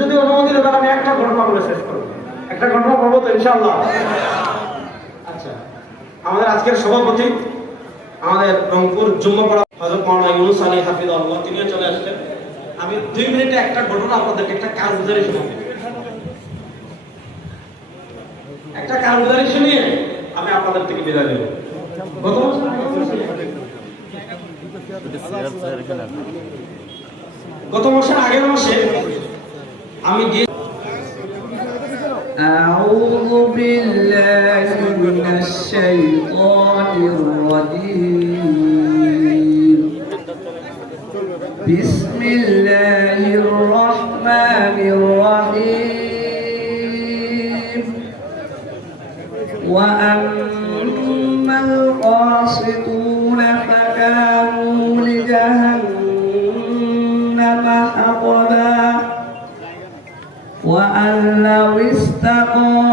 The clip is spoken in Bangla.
যদি অনুমতি দেন আমি একটা ঘটনা বলে শেষ করব। একটা ঘটনা বলবো তো ইনশাআল্লাহ। আচ্ছা, আমাদের আজকের সভাপতি আমাদের রংপুর জুম্মাপাড়া হযরত মাওলানা ইউনুস আলী হাফিজাহুল্লাহ তিনিও চলে আসছেন। আমি 2 মিনিটে একটা ঘটনা আপনাদেরকে একটা কারগুজারি শোনাবো। একটা কারগুজারি শুনিয়ে আমি আপনাদের থেকে বিদায় নেব। গত মাসের আগের মাসে আমি أعوذ بالله من الشيطان الرجيم بسم الله الرحمن الرحيم وأما القاسطون فكانوا لجهنم حطبا وأن لو استقاموا